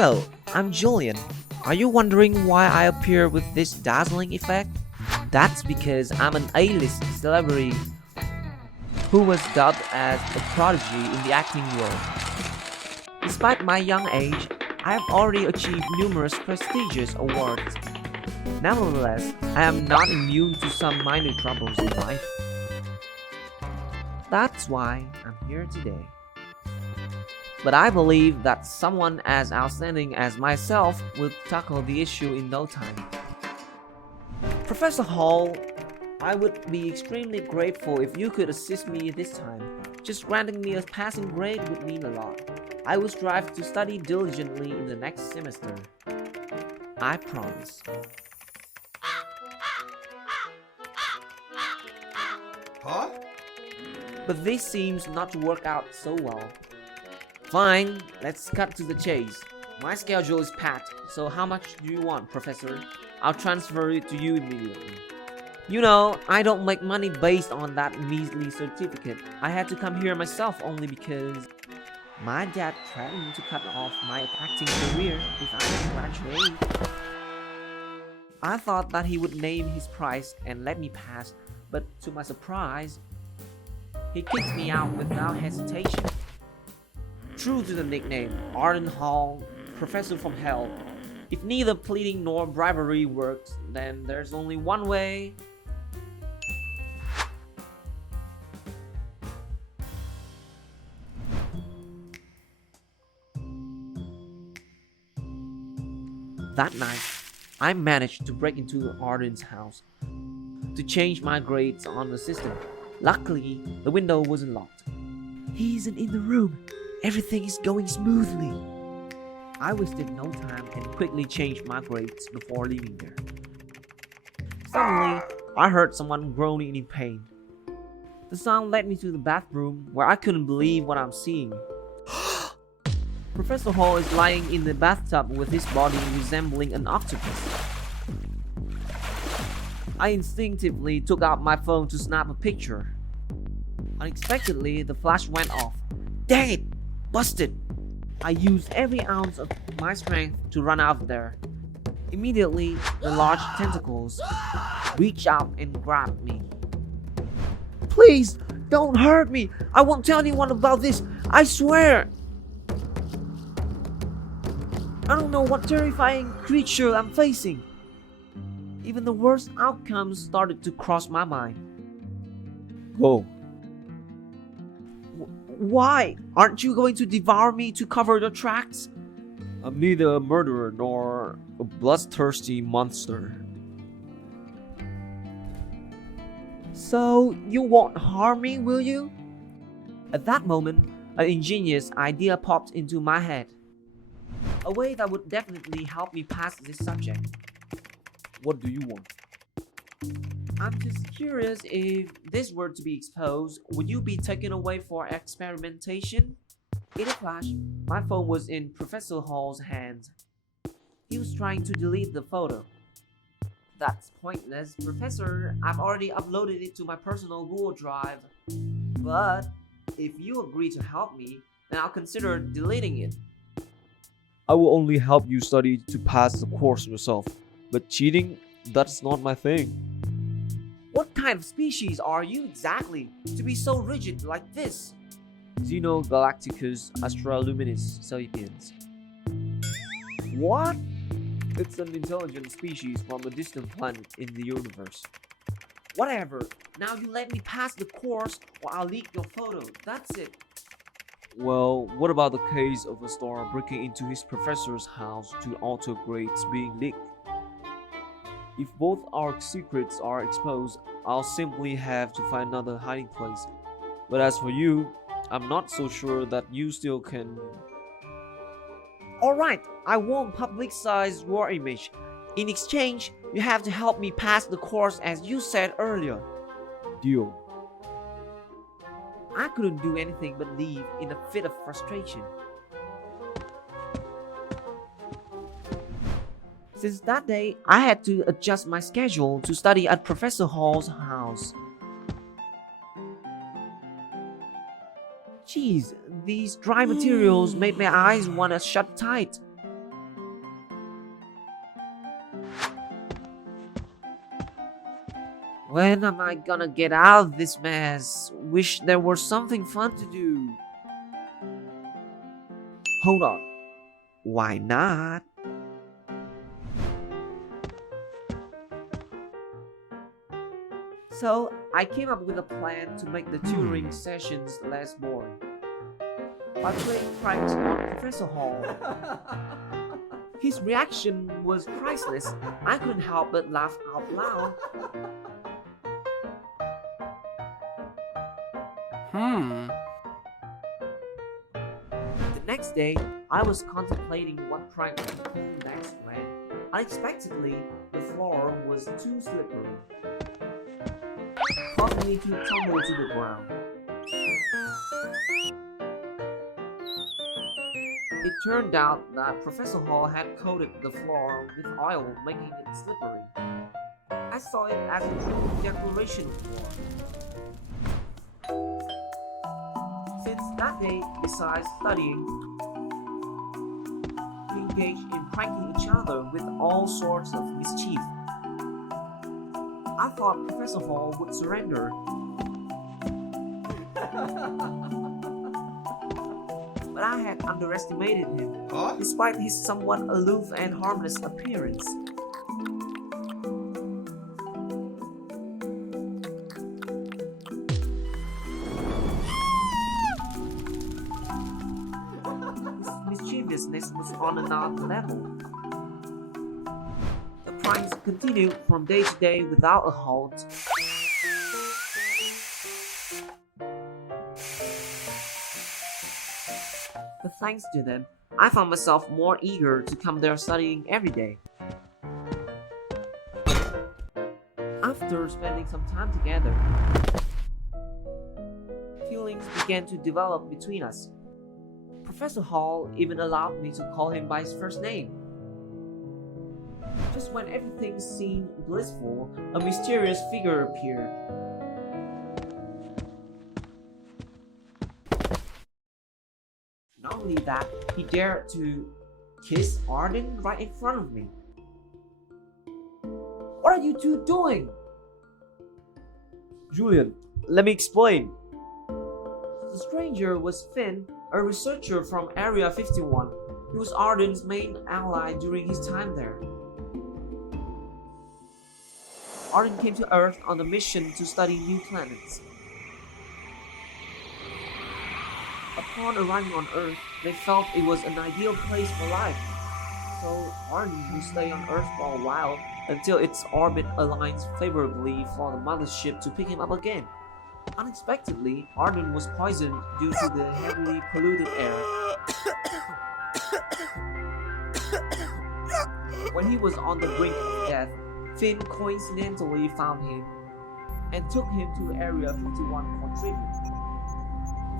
Hello, I'm Julian. Are you wondering why I appear with this dazzling effect? That's because I'm an A-list celebrity who was dubbed as a prodigy in the acting world. Despite my young age, I have already achieved numerous prestigious awards. Nevertheless, I am not immune to some minor troubles in life. That's why I'm here today. But I believe that someone as outstanding as myself will tackle the issue in no time. Professor Hall, I would be extremely grateful if you could assist me this time. Just granting me a passing grade would mean a lot. I will strive to study diligently in the next semester. I promise. Huh? But this seems not to work out so well. Fine, let's cut to the chase. My schedule is packed, so how much do you want, Professor? I'll transfer it to you immediately. You know, I don't make money based on that measly certificate. I had to come here myself only because my dad threatened to cut off my acting career if I didn't graduate. I thought that he would name his price and let me pass, but to my surprise, he kicked me out without hesitation. True to the nickname, Arden Hall, Professor from Hell. If neither pleading nor bribery works, then there's only one way. That night, I managed to break into Arden's house to change my grades on the system. Luckily, the window wasn't locked. He isn't in the room. Everything is going smoothly. I wasted no time and quickly changed my grades before leaving there. Suddenly, I heard someone groaning in pain. The sound led me to the bathroom where I couldn't believe what I'm seeing. Professor Hall is lying in the bathtub with his body resembling an octopus. I instinctively took out my phone to snap a picture. Unexpectedly, the flash went off. Dang it! Busted! I used every ounce of my strength to run out of there. Immediately, the large tentacles reached out and grabbed me. Please, don't hurt me! I won't tell anyone about this, I swear! I don't know what terrifying creature I'm facing. Even the worst outcomes started to cross my mind. Go. Why? Aren't you going to devour me to cover your tracks? I'm neither a murderer nor a bloodthirsty monster. So, you won't harm me, will you? At that moment, an ingenious idea popped into my head. A way that would definitely help me pass this subject. What do you want? I'm just curious, if this were to be exposed, would you be taken away for experimentation? In a flash, my phone was in Professor Hall's hands. He was trying to delete the photo. That's pointless, Professor. I've already uploaded it to my personal Google Drive. But if you agree to help me, then I'll consider deleting it. I will only help you study to pass the course yourself. But cheating, that's not my thing. What kind of species are you exactly, to be so rigid like this? Xenogalacticus Astraluminis sapiens. What? It's an intelligent species from a distant planet in the universe. Whatever, now you let me pass the course or I'll leak your photo, that's it. Well, what about the case of a star breaking into his professor's house to alter grades being leaked? If both our secrets are exposed, I'll simply have to find another hiding place. But as for you, I'm not so sure that you still can... Alright, I won't publicize your image. In exchange, you have to help me pass the course as you said earlier. Deal. I couldn't do anything but leave in a fit of frustration. Since that day, I had to adjust my schedule to study at Professor Hall's house. Geez, these dry materials made my eyes want to shut tight. When am I gonna get out of this mess? Wish there was something fun to do. Hold on. Why not? So, I came up with a plan to make the tutoring sessions less boring. I played pranks on Professor Hall. His reaction was priceless. I couldn't help but laugh out loud. The next day, I was contemplating what prank to pull next when, unexpectedly, the floor was too slippery, causing me to tumble to the ground. It turned out that Professor Hall had coated the floor with oil, making it slippery. I saw it as a true declaration of war. Since that day, besides studying, we engaged in pranking each other with all sorts of mischief. I thought Professor Hall would surrender. But I had underestimated him, despite his somewhat aloof and harmless appearance. His mischievousness was on another level. The pranks continued from day to day without a halt. But thanks to them, I found myself more eager to come there studying every day. After spending some time together, feelings began to develop between us. Professor Hall even allowed me to call him by his first name. Just when everything seemed blissful, a mysterious figure appeared. Not only that, he dared to kiss Arden right in front of me. What are you two doing? Julian, let me explain. The stranger was Finn, a researcher from Area 51. He was Arden's main ally during his time there. Arden came to Earth on a mission to study new planets. Upon arriving on Earth, they felt it was an ideal place for life. So Arden will stay on Earth for a while until its orbit aligns favorably for the mothership to pick him up again. Unexpectedly, Arden was poisoned due to the heavily polluted air. When he was on the brink of death, Finn coincidentally found him and took him to Area 51 for treatment.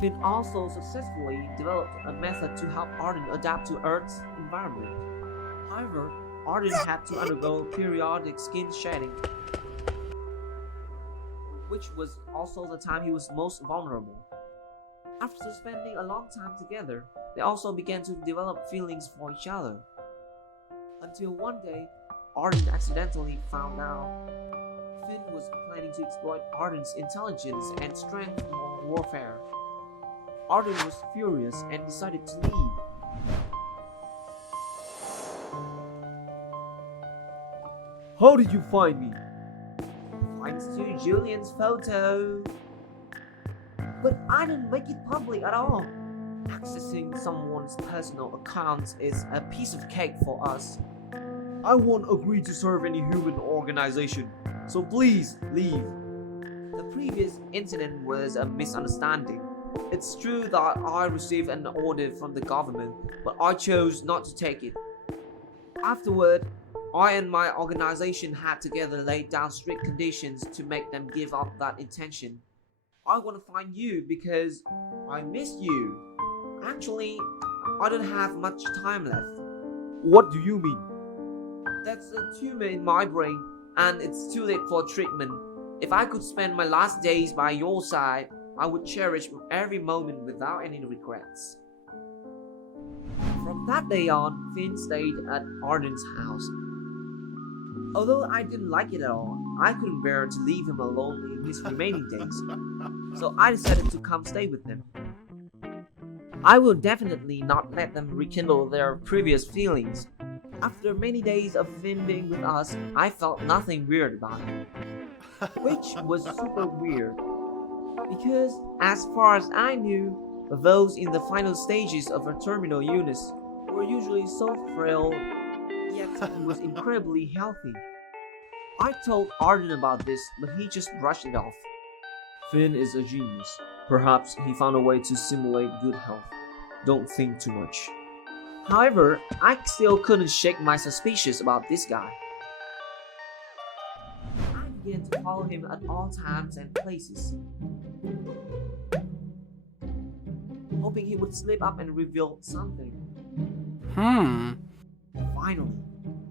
Finn also successfully developed a method to help Arden adapt to Earth's environment. However, Arden had to undergo periodic skin shedding, which was also the time he was most vulnerable. After spending a long time together, they also began to develop feelings for each other. Until one day, Arden accidentally found out Finn was planning to exploit Arden's intelligence and strength for warfare. Arden was furious and decided to leave. How did you find me? Thanks to Julian's photo. But I didn't make it public at all. Accessing someone's personal accounts is a piece of cake for us. I won't agree to serve any human organization, so please leave. The previous incident was a misunderstanding. It's true that I received an order from the government, but I chose not to take it. Afterward, I and my organization had together laid down strict conditions to make them give up that intention. I want to find you because I miss you. Actually, I don't have much time left. What do you mean? That's a tumor in my brain, and it's too late for treatment. If I could spend my last days by your side, I would cherish every moment without any regrets. From that day on, Finn stayed at Arden's house. Although I didn't like it at all, I couldn't bear to leave him alone in his remaining days, so I decided to come stay with them. I will definitely not let them rekindle their previous feelings. After many days of Finn being with us, I felt nothing weird about him, which was super weird because, as far as I knew, those in the final stages of a terminal illness were usually so frail, yet he was incredibly healthy. I told Arden about this, but he just brushed it off. Finn is a genius. Perhaps he found a way to simulate good health. Don't think too much. However, I still couldn't shake my suspicions about this guy. I began to follow him at all times and places, hoping he would slip up and reveal something. Finally,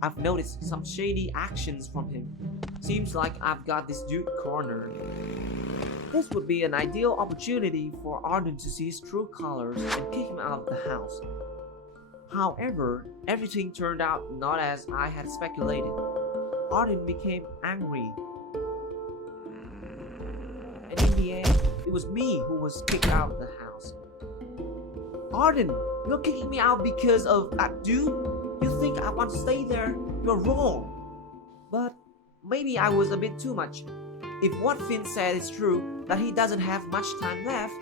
I've noticed some shady actions from him. Seems like I've got this dude cornered. This would be an ideal opportunity for Arden to see his true colors and kick him out of the house. However, everything turned out not as I had speculated. Arden became angry, and in the end, it was me who was kicked out of the house. Arden, you're kicking me out because of that dude? You think I want to stay there? You're wrong. But maybe I was a bit too much. If what Finn said is true, that he doesn't have much time left,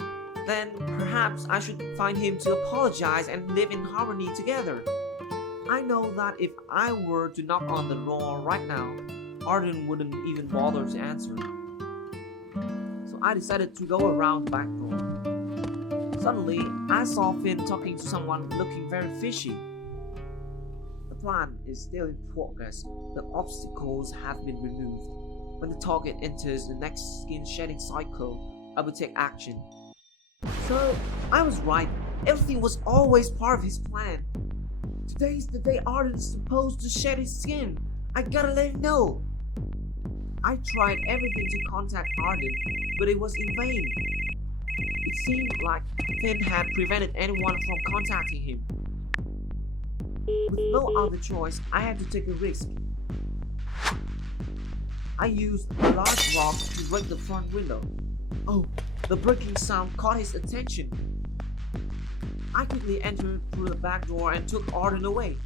then perhaps I should find him to apologize and live in harmony together. I know that if I were to knock on the door right now, Arden wouldn't even bother to answer. So I decided to go around the back door. Suddenly, I saw Finn talking to someone looking very fishy. The plan is still in progress. The obstacles have been removed. When the target enters the next skin shedding cycle, I will take action. So, I was right. Everything was always part of his plan. Today's the day Arden's supposed to shed his skin. I gotta let him know. I tried everything to contact Arden, but it was in vain. It seemed like Finn had prevented anyone from contacting him. With no other choice, I had to take a risk. I used a large rock to break the front window. Oh, the breaking sound caught his attention. I quickly entered through the back door and took Arden away.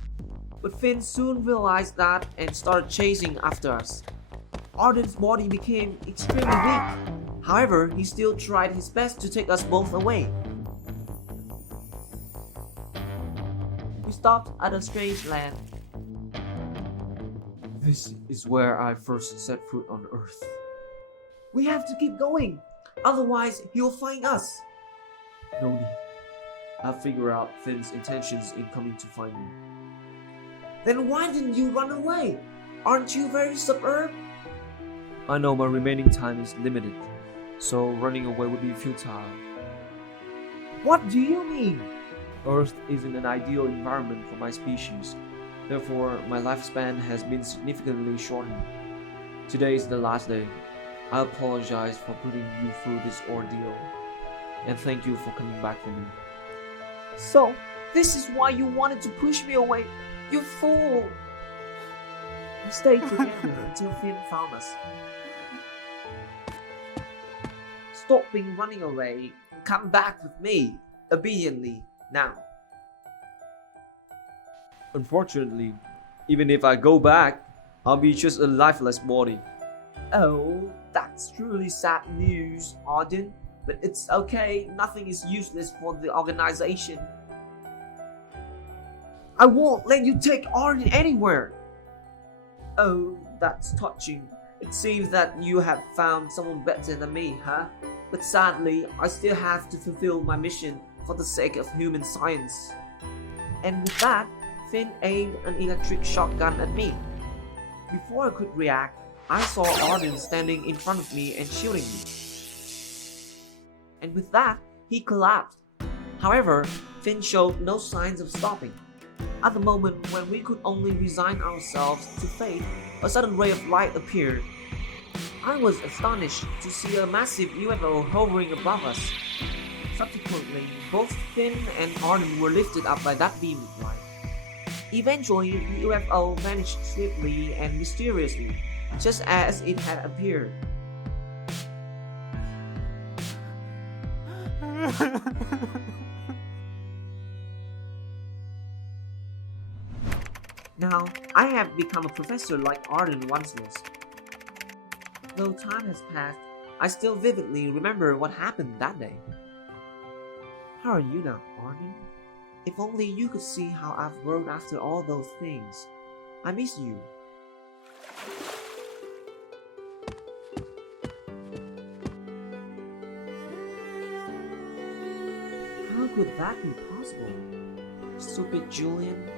But Finn soon realized that and started chasing after us. Arden's body became extremely weak. However, he still tried his best to take us both away. We stopped at a strange land. This is where I first set foot on Earth. We have to keep going, otherwise he'll find us. No need. I'll figure out Finn's intentions in coming to find me. Then why didn't you run away? Aren't you very superb? I know my remaining time is limited, so running away would be futile. What do you mean? Earth isn't an ideal environment for my species. Therefore, my lifespan has been significantly shortened. Today is the last day. I apologize for putting you through this ordeal, and thank you for coming back for me. So, this is why you wanted to push me away, you fool! We stayed together until Finn found us. Stop being running away and come back with me, obediently, now. Unfortunately, even if I go back, I'll be just a lifeless body. Oh, that's truly sad news, Arden. But it's okay, nothing is useless for the organization. I won't let you take Arden anywhere. Oh, that's touching. It seems that you have found someone better than me, huh? But sadly, I still have to fulfill my mission for the sake of human science. And with that, Finn aimed an electric shotgun at me. Before I could react, I saw Arden standing in front of me and shielding me. And with that, he collapsed. However, Finn showed no signs of stopping. At the moment when we could only resign ourselves to fate, a sudden ray of light appeared. I was astonished to see a massive UFO hovering above us. Subsequently, both Finn and Arden were lifted up by that beam of light. Eventually, the UFO vanished swiftly and mysteriously, just as it had appeared. Now, I have become a professor like Arden once was. Though time has passed, I still vividly remember what happened that day. How are you now, Arden? If only you could see how I've grown after all those things. I miss you. How could that be possible? Stupid Julian.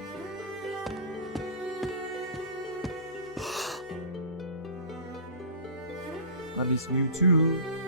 I miss you too.